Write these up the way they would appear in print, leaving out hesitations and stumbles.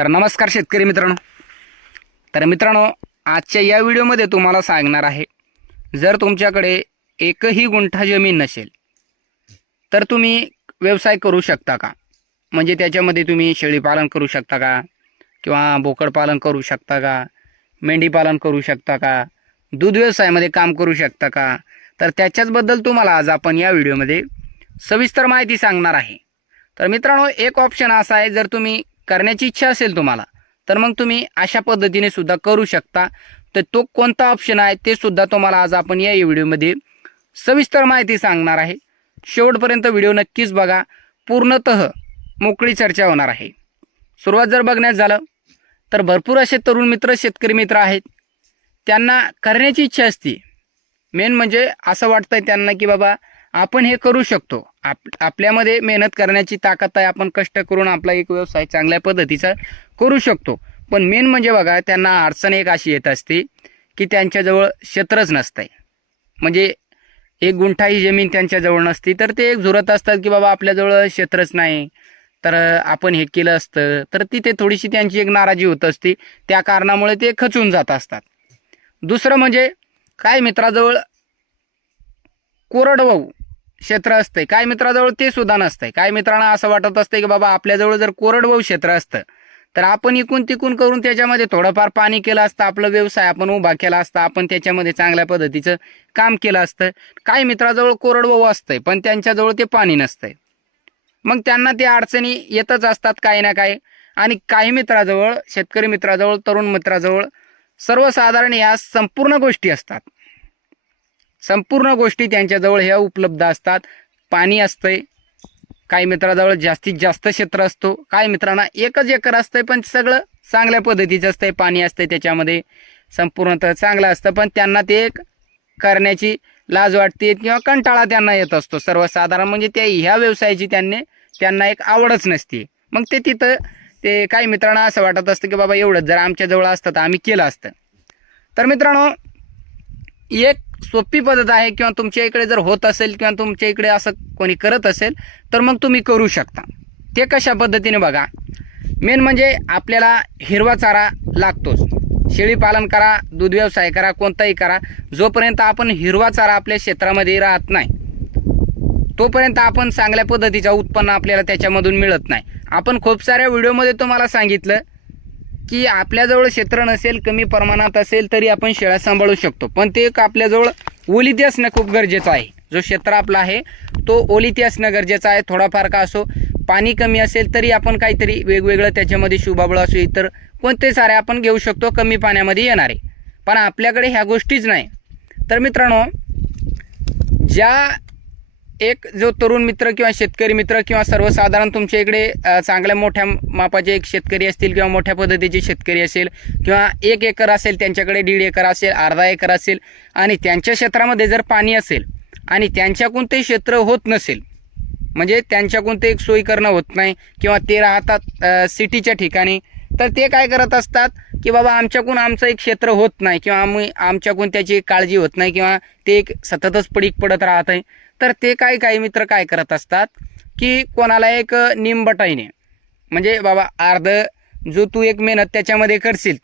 तर नमस्कार शेतकरी मित्रांनो. तर मित्रांनो, आजच्या या व्हिडिओमध्ये तुम्हाला सांगणार आहे, जर तुमच्याकडे एकही गुंठा जमीन नसेल तर तुम्ही व्यवसाय करू शकता का? म्हणजे त्याच्यामध्ये तुम्ही शेळीपालन करू शकता का, किंवा बोकडपालन करू शकता का, मेंढीपालन करू शकता का, दूध व्यवसायामध्ये काम करू शकता का? तर त्याच्याचबद्दल तुम्हाला आज आपण या व्हिडिओमध्ये सविस्तर माहिती सांगणार आहे. तर मित्रांनो, एक ऑप्शन असा आहे, जर तुम्ही करण्याची इच्छा असेल तुम्हाला, तर मग तुम्ही अशा पद्धतीने सुद्धा करू शकता. तर तो कोणता ऑप्शन आहे ते सुद्धा तुम्हाला आज आपण या व्हिडिओमध्ये सविस्तर माहिती सांगणार आहे. शेवटपर्यंत व्हिडिओ नक्कीच बघा, पूर्णतः मोकळी चर्चा होणार आहे. सुरुवात जर बघण्यात झालं तर भरपूर असे तरुण मित्र, शेतकरी मित्र आहेत, त्यांना करण्याची इच्छा असते. मेन म्हणजे असं वाटतंय त्यांना की बाबा आपण हे करू शकतो, आपल्यामध्ये मेहनत करण्याची ताकद आहे, आपण कष्ट करून आपला एक व्यवसाय चांगल्या पद्धतीचा करू शकतो. पण मेन म्हणजे बघा, त्यांना अडचण एक अशी येत असते की त्यांच्याजवळ क्षेत्रच नसतंय. म्हणजे एक गुंठा ही जमीन त्यांच्याजवळ नसती, तर ते एक झुरत असतात की बाबा आपल्याजवळ क्षेत्रच नाही, तर आपण हे केलं असतं. तर तिथे थोडीशी त्यांची एक नाराजी होत असते, त्या कारणामुळे ते खचून जात असतात. दुसरं म्हणजे काय मित्राजवळ कोरडवाहू क्षेत्र असतंय, काय मित्राजवळ ते सुद्धा नसतंय. काय मित्रांना असं वाटत असतंय की बाबा आपल्याजवळ जर कोरडवाहू क्षेत्र असतं तर आपण इकून तिकून करून त्याच्यामध्ये थोडंफार पाणी केलं असतं, आपला व्यवसाय आपण उभा केला असता, आपण त्याच्यामध्ये चांगल्या पद्धतीचं काम केलं असतं. काही मित्राजवळ कोरडवाहू असतंय पण त्यांच्याजवळ ते पाणी नसतंय, मग त्यांना ते अडचणी येतच असतात काही ना काही. आणि काही मित्राजवळ, शेतकरी मित्राजवळ, तरुण मित्राजवळ सर्वसाधारण या संपूर्ण गोष्टी असतात. संपूर्ण गोष्टी त्यांच्याजवळ ह्या उपलब्ध असतात. पाणी असतंय, काही मित्राजवळ जास्तीत जास्त क्षेत्र असतो, काही मित्रांना एकच एकर असतंय पण सगळं चांगल्या पद्धतीचं असतंय, पाणी असतंय त्याच्यामध्ये, संपूर्णतः चांगलं असतं. पण त्यांना ते करण्याची लाज वाटते किंवा कंटाळा त्यांना येत असतो सर्वसाधारण. म्हणजे ते ह्या व्यवसायाची त्यांना एक आवडच नसते. मग ते तिथं ते काही मित्रांना असं वाटत असतं की बाबा एवढंच जर आमच्याजवळ असतं तर आम्ही केलं असतं. तर मित्रांनो, एक सोपी पद्धत आहे, किंवा तुमच्या इकडे जर होत असेल किंवा तुमच्या इकडे असं कोणी करत असेल तर मग तुम्ही करू शकता. ते कशा पद्धतीने बघा, मेन म्हणजे आपल्याला हिरवा चारा लागतोच. शेळीपालन करा, दूध व्यवसाय करा, कोणताही करा, जोपर्यंत आपण हिरवा चारा आपल्या क्षेत्रामध्ये राहत नाही तोपर्यंत आपण चांगल्या पद्धतीचं उत्पन्न आपल्याला त्याच्यामधून मिळत नाही. आपण खूप साऱ्या व्हिडिओमध्ये तुम्हाला सांगितलं की आपल्याजवळ क्षेत्र नसेल, कमी प्रमाणात असेल तरी आपण शेळ्या सांभाळू शकतो, पण ते एक आपल्याजवळ ओलिती असणं खूप गरजेचं आहे. जो क्षेत्र आपला आहे तो ओलिती असणं गरजेचं आहे. थोडाफार का असो, पाणी कमी असेल तरी आपण काहीतरी वेगवेगळं त्याच्यामध्ये शुभाबळ असो, इतर कोणते सारे आपण घेऊ शकतो कमी पाण्यामध्ये येणारे. पण आपल्याकडे ह्या गोष्टीच नाही. तर मित्रांनो, ज्या एक जो तरुण मित्र किंवा शेतकरी मित्र किंवा सर्वसाधारण तुमच्या इकडे चांगल्या मोठ्या मापाचे एक शेतकरी असतील किंवा मोठ्या पद्धतीचे शेतकरी असेल, किंवा 1 एकर असेल त्यांच्याकडे, 1.5 एकर असेल, अर्धा एकर असेल, आणि त्यांच्या क्षेत्रामध्ये जर पाणी असेल आणि त्यांच्याकडून ते क्षेत्र होत नसेल, म्हणजे त्यांच्याकडून ते एक सोयी करणं होत नाही, किंवा ते राहतात सिटीच्या ठिकाणी, तर ते काय करत असतात की बाबा आमच्याकडून आमचं एक क्षेत्र होत नाही, किंवा आमच्याकडून त्याची काळजी होत नाही, किंवा ते एक सततच पडीक पडत राहत आहे. तर ते काही मित्र काय करत असतात की कोणाला एक निंबटाईने, म्हणजे बाबा अर्ध जो तू एक मेहनत त्याच्यामध्ये करशील,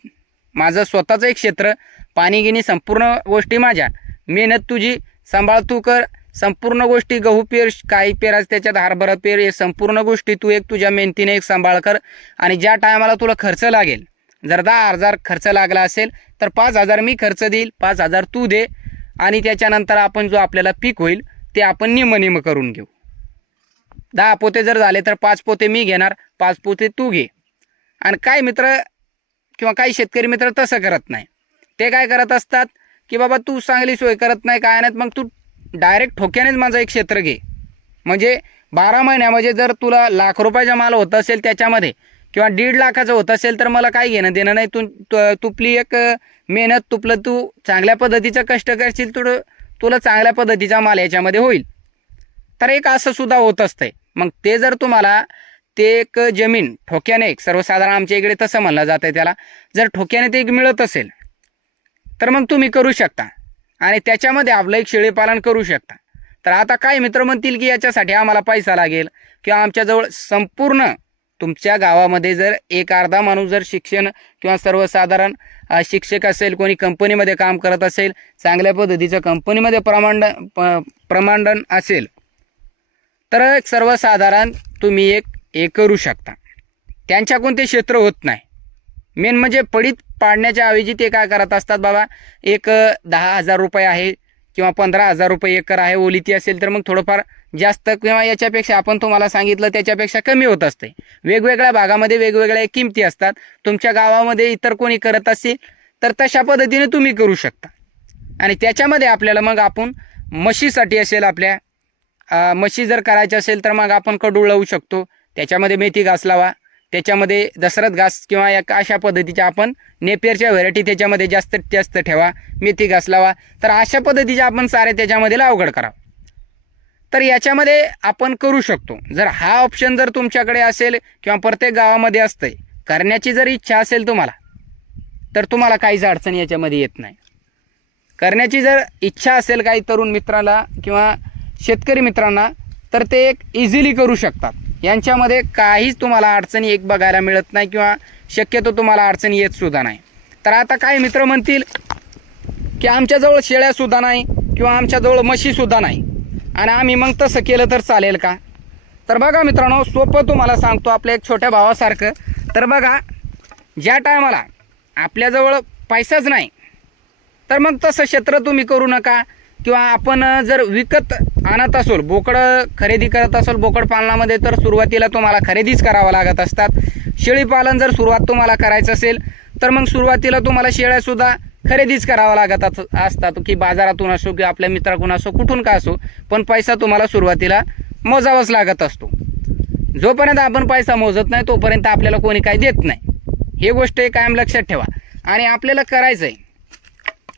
माझं स्वतःचं एक क्षेत्र, पाणी घेणे संपूर्ण गोष्टी माझ्या, मेहनत तुझी सांभाळ तू कर, संपूर्ण गोष्टी गहू पेर, काही पेराच त्याच्यात हरभरा पेर, हे संपूर्ण गोष्टी तू एक तुझ्या मेहनतीने एक सांभाळ कर. आणि ज्या टायमाला तुला खर्च लागेल, जर 10,000 खर्च लागला असेल तर 5,000 मी खर्च देईल, 5,000 तू दे, आणि त्याच्यानंतर आपण जो आपल्याला पीक होईल ते आपण निम करून घेऊ. 10 पोते जर झाले तर 5 पोते मी घेणार, 5 पोते तू घे. आणि काही मित्र किंवा काही शेतकरी मित्र तसं करत नाही. ते काय करत असतात की बाबा तू चांगली सोय करत नाही, काय नाही, मग तू डायरेक्ट ठोक्यानेच माझं एक क्षेत्र घे. म्हणजे 12 महिन्यामध्ये जर तुला लाख रुपयाचा माल होत असेल त्याच्यामध्ये, किंवा 1.5 लाखाचं होत असेल, तर मला काही घेणं देणं नाही. तुपली एक मेहनत, तू चांगल्या पद्धतीचं कष्ट करशील, तुला चांगल्या पद्धतीचा माल याच्यामध्ये होईल. तर एक असं सुद्धा होत असतंय. मग ते जर तुम्हाला ते एक जमीन ठोक्याने, एक सर्वसाधारण आमच्या इकडे तसं म्हणलं जातं त्याला, जर ठोक्याने ते एक मिळत असेल तर मग तुम्ही करू शकता, आणि त्याच्यामध्ये आपलं एक शेळीपालन करू शकता. तर आता काही मित्र म्हणतील की याच्यासाठी आम्हाला पैसा लागेल, किंवा आमच्याजवळ संपूर्ण तुमच्या गावामध्ये जर एक अर्धा माणूस जर शिक्षण किंवा सर्वसाधारण शिक्षक असेल, कोणी कंपनीमध्ये काम करत असेल, चांगल्या पद्धतीचं कंपनीमध्ये प्रमाणन असेल, तर सर्वसाधारण तुम्ही एक करू शकता. त्यांच्याकडून ते क्षेत्र होत नाही. मेन म्हणजे पडीत पाडण्याच्या ऐवजी ते काय करत असतात बाबा, एक 10,000 रुपये आहे किंवा 15,000 रुपये एकर आहे, ओलिती असेल तर मग थोडंफार जास्त किंवा याच्यापेक्षा आपण तुम्हाला सांगितलं त्याच्यापेक्षा कमी होत असते. वेगवेगळ्या भागामध्ये वेगवेगळ्या किमती असतात. तुमच्या गावामध्ये इतर कोणी करत असेल तर तशा पद्धतीने तुम्ही करू शकता. आणि त्याच्यामध्ये आपल्याला मग आपण म्हशीसाठी असेल, आपल्या म्हशी जर करायची असेल तर मग आपण कडूळ लावू शकतो. त्याच्यामध्ये मेथी घास लावा, त्याच्यामध्ये दशरथ घास किंवा अशा पद्धतीच्या आपण नेपियरच्या व्हरायटी त्याच्यामध्ये जास्तीत जास्त ठेवा, मेथी घास लावा. तर अशा पद्धतीचे आपण सारे त्याच्यामध्ये लागवड करा. तर याच्यामध्ये आपण करू शकतो. जर हा ऑप्शन जर तुमच्याकडे असेल किंवा प्रत्येक गावामध्ये असतंय, करण्याची जर इच्छा असेल तुम्हाला, तर तुम्हाला काहीच अडचण याच्यामध्ये येत नाही. करण्याची जर इच्छा असेल काही तरुण मित्राला किंवा शेतकरी मित्रांना, तर ते एक इझिली करू शकतात. यांच्यामध्ये काहीच तुम्हाला अडचणी एक बघायला मिळत नाही किंवा शक्यतो तुम्हाला अडचणी येत सुद्धा नाही. तर आता काही मित्र म्हणतील की आमच्याजवळ शेळ्यासुद्धा नाही किंवा आमच्याजवळ म्हशीसुद्धा नाही आणि आम्ही मग तसं केलं तर चालेल का? तर बघा मित्रांनो, सोपं तुम्हाला सांगतो आपल्या एक छोट्या भावासारखं. तर बघा, ज्या टायमाला आपल्याजवळ पैसाच नाही तर मग तसं क्षेत्र तुम्ही करू नका. किंवा आपण जर विकत आणत असोल, बोकडं खरेदी करत असोल, बोकड पालनामध्ये तर सुरुवातीला तुम्हाला खरेदीच करावं लागत असतात. शेळी पालन जर सुरुवात तुम्हाला करायचं असेल तर मग सुरुवातीला तुम्हाला शेळ्यासुद्धा खरेदीच करावं लागत असतात, की बाजारातून असो किंवा आपल्या मित्राकडून असो, कुठून का असो, पण पैसा तुम्हाला सुरुवातीला मोजावाच लागत असतो. जोपर्यंत आपण पैसा मोजत नाही तोपर्यंत आपल्याला कोणी काही देत नाही. ही गोष्ट कायम लक्षात ठेवा. आणि आपल्याला करायचं आहे,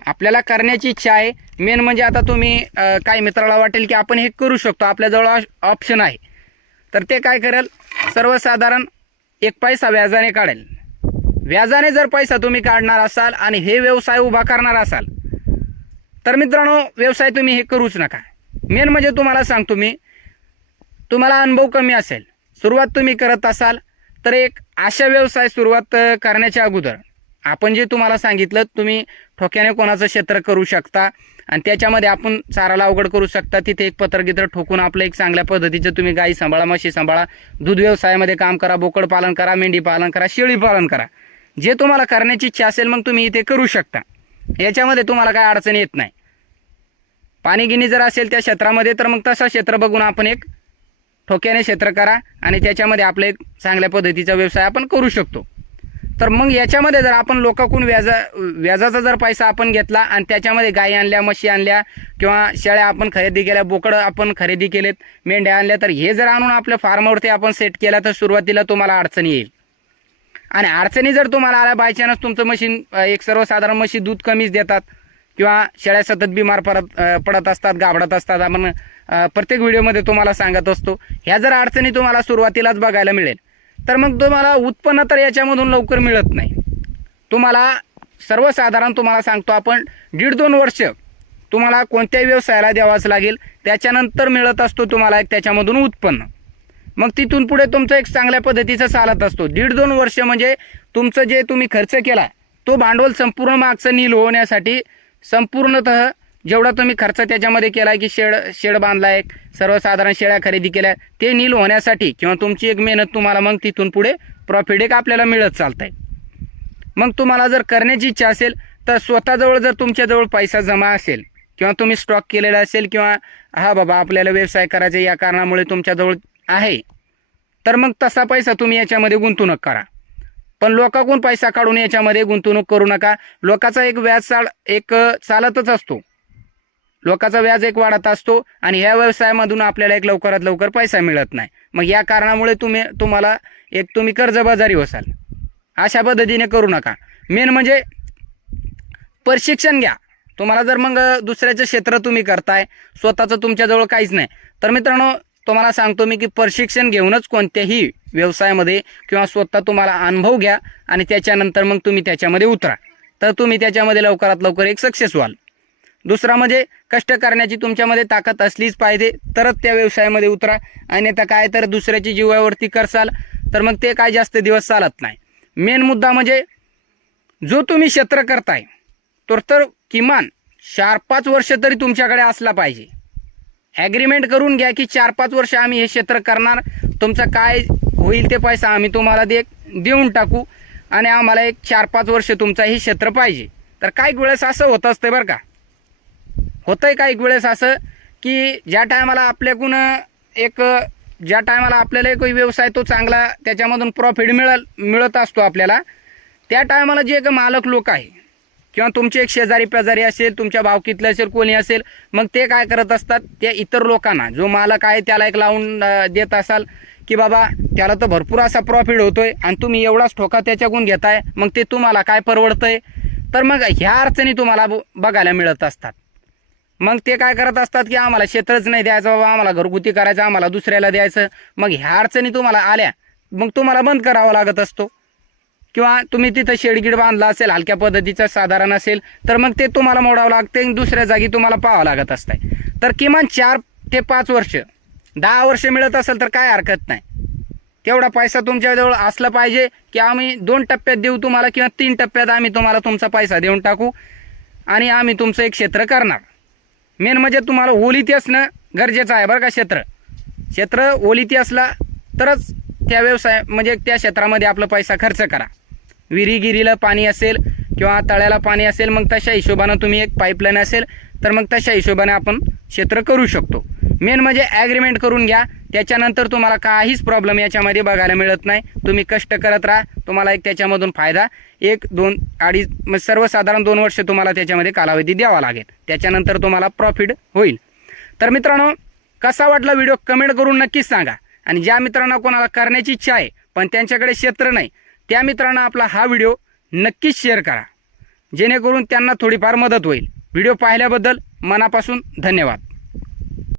आपल्याला करण्याची इच्छा आहे. मेन म्हणजे आता तुम्ही काही मित्राला वाटेल की आपण हे करू शकतो, आपल्याजवळ ऑप्शन आहे, तर ते काय करेल, सर्वसाधारण एक पैसा व्याजाने काढेल. व्याजाने जर पैसा तुम्ही काढणार असाल आणि हे व्यवसाय उभा करणार असाल तर मित्रांनो, व्यवसाय तुम्ही हे करूच नका. मेन म्हणजे तुम्हाला सांगतो मी, तुम्हाला अनुभव कमी असेल, सुरुवात तुम्ही करत असाल तर एक अशा व्यवसाय सुरुवात करण्याच्या अगोदर आपण जे तुम्हाला सांगितलं, तुम्ही ठोक्याने कोणाचं क्षेत्र करू शकता आणि त्याच्यामध्ये आपण चारा लागवड करू शकता. तिथे एक पत्रगित्र ठोकून आपलं एक चांगल्या पद्धतीचं तुम्ही गाई सांभाळा, म्हशी सांभाळा, दूध व्यवसायामध्ये काम करा, बोकड पालन करा, मेंढी पालन करा, शेळी पालन करा. जे तुम्हाला करण्याची इच्छा असेल मग तुम्ही इथे करू शकता. याच्यामध्ये तुम्हाला काय अडचण येत नाही. पाणीगिनी जर असेल त्या क्षेत्रामध्ये तर मग तसा क्षेत्र बघून आपण एक ठोक्याने क्षेत्र करा आणि त्याच्यामध्ये आपलं एक चांगल्या पद्धतीचा व्यवसाय आपण करू शकतो. तर मग याच्यामध्ये जर आपण लोकांकडून व्याजाचा जर पैसा आपण घेतला आणि त्याच्यामध्ये गाई आणल्या, म्हशी आणल्या किंवा शेळ्या आपण खरेदी केल्या, बोकडं आपण खरेदी केलेत, मेंढ्या आणल्या, तर हे जर आणून आपल्या फार्मवरती आपण सेट केला तर सुरुवातीला तुम्हाला अडचणी येईल. आणि अडचणी जर तुम्हाला आल्या, बाय चान्स तुमचं मशीन एक सर्वसाधारण म्हशी दूध कमीच देतात किंवा शेळ्या सतत बिमार पडत असतात, गाभडत असतात, आपण प्रत्येक व्हिडिओमध्ये तुम्हाला सांगत असतो. ह्या जर अडचणी तुम्हाला सुरुवातीलाच बघायला मिळेल तर मग तुम्हाला उत्पन्न तर याच्यामधून लवकर मिळत नाही. तुम्हाला सर्वसाधारण तुम्हाला सांगतो आपण 1.5-2 वर्ष तुम्हाला कोणत्याही व्यवसायाला द्यावाच लागेल, त्याच्यानंतर मिळत असतो तुम्हाला एक त्याच्यामधून उत्पन्न. मग तिथून पुढे तुमचं एक चांगल्या पद्धतीचं चालत असतो. 1.5-2 वर्ष म्हणजे तुमचं जे तुम्ही खर्च केला तो भांडवल संपूर्ण मागचं नील होण्यासाठी संपूर्णतः जेवढा तुम्ही खर्च त्याच्यामध्ये केला की शेड बांधला, एक सर्वसाधारण शेळ्या खरेदी केल्या, ते नील होण्यासाठी किंवा तुमची एक मेहनत तुम्हाला मग तिथून पुढे प्रॉफिट एक आपल्याला मिळत चालतंय. मग तुम्हाला जर करण्याची इच्छा असेल तर स्वतःजवळ जर तुमच्याजवळ पैसा जमा असेल किंवा तुम्ही स्टॉक केलेला असेल किंवा हा बाबा आपल्याला व्यवसाय करायचा या कारणामुळे तुमच्याजवळ आहे, तर मग तसा पैसा तुम्ही याच्यामध्ये गुंतवणूक करा. पण लोकांकडून पैसा काढून याच्यामध्ये गुंतवणूक करू नका. लोकांचा एक व्याज एक चालतच असतो, लोकांचा व्याज एक वाढत असतो आणि ह्या व्यवसायामधून आपल्याला एक लवकरात लवकर पैसा मिळत नाही. मग या कारणामुळे तुम्हाला तुम्ही कर्जबाजारी होसाल. अशा पद्धतीने करू नका. मेन म्हणजे प्रशिक्षण घ्या. तुम्हाला जर मग दुसऱ्याचं क्षेत्र तुम्ही करताय, स्वतःचं तुमच्याजवळ काहीच नाही, तर मित्रांनो तुम्हाला सांगतो मी की प्रशिक्षण घेऊनच कोणत्याही व्यवसायामध्ये किंवा स्वतः तुम्हाला अनुभव घ्या आणि त्याच्यानंतर मग तुम्ही त्याच्यामध्ये उतरा, तर तुम्ही त्याच्यामध्ये लवकरात लवकर एक सक्सेस व्हाल. दुसरा म्हणजे कष्ट करण्याची तुमच्यामध्ये ताकद असलीच पाहिजे तरच त्या व्यवसायामध्ये उतरा. आणि आता काय तर दुसऱ्याची जीवावरती करसाल तर मग ते काय जास्त दिवस चालत नाही. मेन मुद्दा म्हणजे जो तुम्ही क्षेत्र करताय तर किमान 4-5 वर्ष तरी तुमच्याकडे असला पाहिजे. ॲग्रीमेंट करून घ्या की 4-5 वर्ष आम्ही हे क्षेत्र करणार, तुमचं काय होईल ते पैसा आम्ही तुम्हाला देऊन टाकू आणि आम्हाला एक 4-5 वर्ष तुमचं हे क्षेत्र पाहिजे. तर काही वेळेस असं होत असतं बरं का, होतंय काही वेळेस असं की ज्या टायमाला आपल्याकडून ज्या टायमाला आपल्याला एक व्यवसाय तो चांगला त्याच्यामधून प्रॉफिट मिळत असतो आपल्याला, त्या टायमाला जे एक मालक लोक आहे किंवा तुमचे एक शेजारी पेजारी असेल, तुमच्या भावकीतलं असेल, कोणी असेल, मग ते काय करत असतात, त्या इतर लोकांना जो मालक आहे त्याला एक लावून देत असाल की बाबा त्याला तर भरपूर असा प्रॉफिट होतोय आणि तुम्ही एवढाच ठोका त्याच्याकडून घेताय, मग ते तुम्हाला काय परवडतंय. तर मग ह्या अडचणी तुम्हाला बघायला मिळत असतात. मग ते काय करत असतात की आम्हाला क्षेत्रच नाही द्यायचं बाबा, आम्हाला घरगुती करायचं, आम्हाला दुसऱ्याला द्यायचं. मग ह्या अडचणी तुम्हाला आल्या मग तुम्हाला बंद करावा लागत असतो. किंवा तुम्ही तिथं शेडगीड बांधला असेल हलक्या पद्धतीचं साधारण असेल तर मग ते तुम्हाला मोडावं लागते, दुसऱ्या जागी तुम्हाला पाहावं लागत असतंय. तर किमान 4 ते 5 वर्ष 10 वर्ष मिळत असेल तर काय हरकत नाही. तेवढा पैसा तुमच्याजवळ असला पाहिजे की आम्ही 2 टप्प्यात देऊ तुम्हाला किंवा 3 टप्प्यात आम्ही तुम्हाला तुमचा पैसा देऊन टाकू आणि आम्ही तुमचं एक क्षेत्र करणार. मेन म्हणजे तुम्हाला ओलिती असणं गरजेचं आहे बरं का. क्षेत्र ओलिती असला तरच त्या व्यवसाय म्हणजे त्या क्षेत्रामध्ये आपला पैसा खर्च करा. विहिरीगिरीला पाणी असेल किंवा तळ्याला पाणी असेल, मग तशा हिशोबानं तुम्ही एक पाईपलाईन असेल तर मग तशा हिशोबाने आपण क्षेत्र करू शकतो. मेन म्हणजे ॲग्रीमेंट करून घ्या, त्याच्यानंतर तुम्हाला काहीच प्रॉब्लेम याच्यामध्ये बघायला मिळत नाही. तुम्ही कष्ट करत राहा, तुम्हाला एक त्याच्यामधून फायदा 1, 2, 2.5 सर्वसाधारण 2 वर्ष तुम्हाला त्याच्यामध्ये कालावधी द्यावा लागेल. त्याच्यानंतर तुम्हाला प्रॉफिट होईल. तर मित्रांनो, कसा वाटला व्हिडिओ कमेंट करून नक्कीच सांगा. आणि ज्या मित्रांना कोणाला करण्याची इच्छा आहे पण त्यांच्याकडे क्षेत्र नाही, त्या मित्रांना आपला हा व्हिडिओ नक्कीच शेअर करा, जेणेकरून त्यांना थोडीफार मदत होईल. व्हिडिओ पाहिल्याबद्दल मनापासून धन्यवाद.